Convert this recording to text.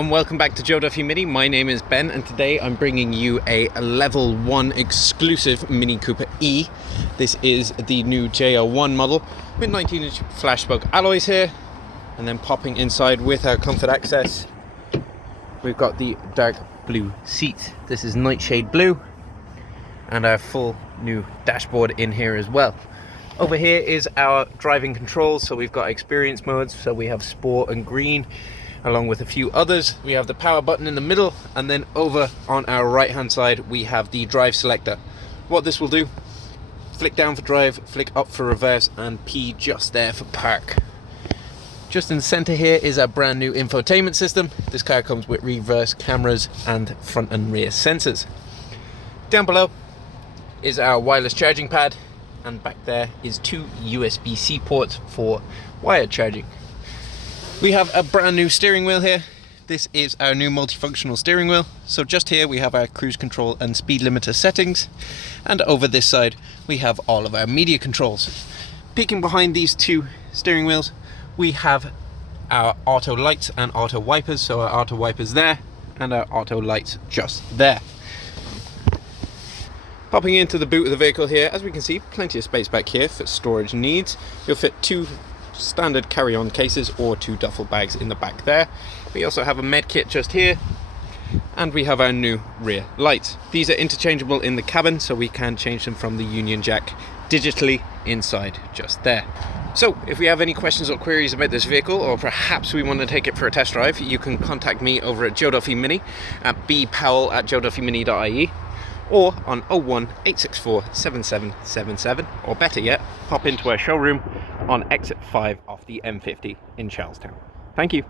and welcome back to Joe Duffy MINI. My name is Ben and today I'm bringing you a level 1 exclusive Mini Cooper E. This is the new JL1 model with 19-inch flash spoke alloys here, and then popping inside with our comfort access we've got the dark blue seat. This is nightshade blue, and our full new dashboard in here as well. Over here is our driving controls. So we've got experience modes, so we have sport and green along with a few others. We have the power button in the middle, and then over on our right hand side we have the drive selector. What this will do: flick down for drive, flick up for reverse, and P just there for park. Just in the center here is our brand new infotainment system. This car comes with reverse cameras and front and rear sensors. Down below is our wireless charging pad, and back there is two USB-C ports for wired charging. We have a brand new steering wheel here. This is our new multifunctional steering wheel. So just here we have our cruise control and speed limiter settings, and over this side we have all of our media controls. Peeking behind these two steering wheels we have our auto lights and auto wipers. So our auto wipers there and our auto lights just there. Popping into the boot of the vehicle here, as we can see, plenty of space back here for storage needs. You'll fit two standard carry-on cases or two duffel bags in the back there. We also have a med kit just here, and we have our new rear lights. These are interchangeable in the cabin, so we can change them from the Union Jack digitally inside just there. So if we have any questions or queries about this vehicle, or perhaps we want to take it for a test drive, you can contact me over at Joe Duffy MINI at bpowell@joeduffymini.ie, or on 01864 7777, or better yet, pop into our showroom on exit 5 off the M50 in Charlestown. Thank you.